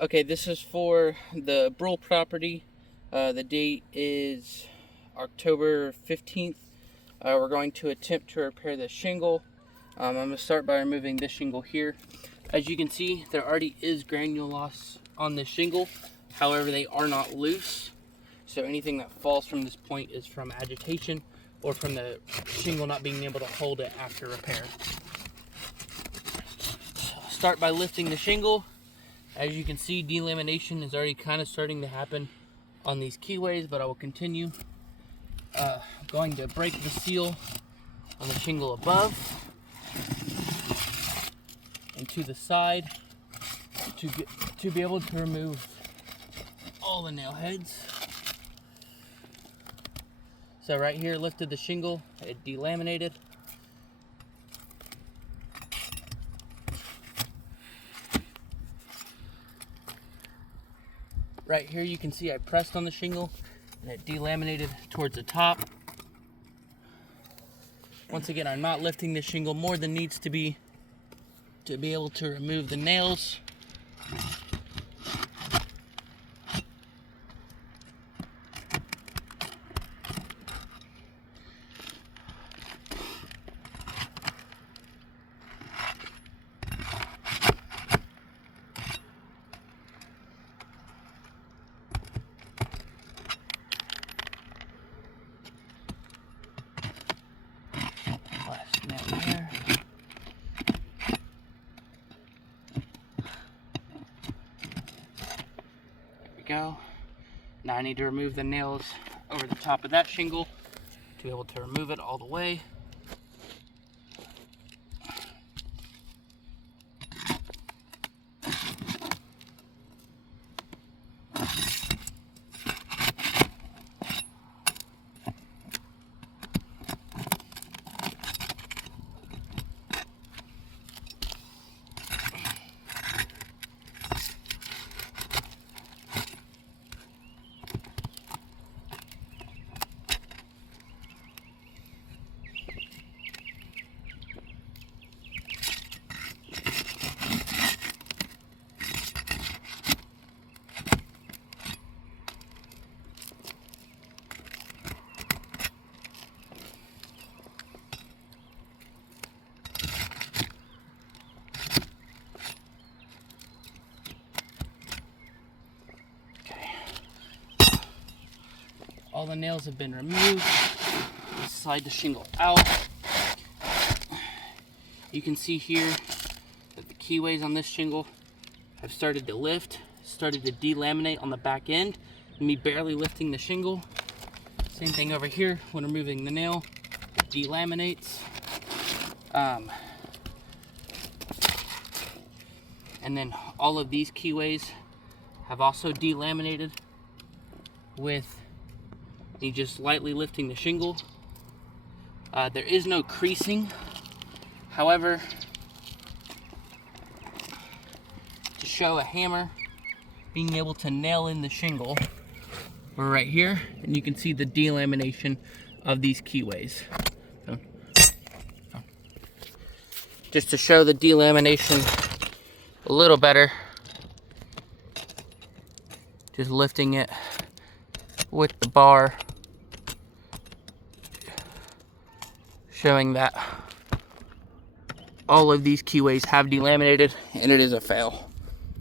Okay, this is for the Bruhl property. The date is October 15th. We're going to attempt to repair the shingle. I'm going to start by removing this shingle here. As you can see, there already is granule loss on this shingle. However, they are not loose. So anything that falls from this point is from agitation or from the shingle not being able to hold it after repair. So I'll start by lifting the shingle. As you can see, delamination is already kind of starting to happen on these keyways, but I will continue. I'm going to break the seal on the shingle above and to the side to be able to remove all the nail heads. So right here, lifted the shingle, it delaminated. Right here you can see I pressed on the shingle and it delaminated towards the top. Once again, I'm not lifting the shingle more than needs to be able to remove the nails. Last nail here. There we go. Now I need to remove the nails over the top of that shingle to be able to remove it all the way. All the nails have been removed. Slide the shingle out. You can see here that the keyways on this shingle have started to lift, started to delaminate on the back end. Me barely lifting the shingle. Same thing over here when removing the nail, it delaminates. And then all of these keyways have also delaminated with me just lightly lifting the shingle. There is no creasing. However, to show a hammer being able to nail in the shingle, we're right here, and you can see the delamination of these keyways. Just to show the delamination a little better, just lifting it with the bar, showing that all of these keyways have delaminated, and it is a fail.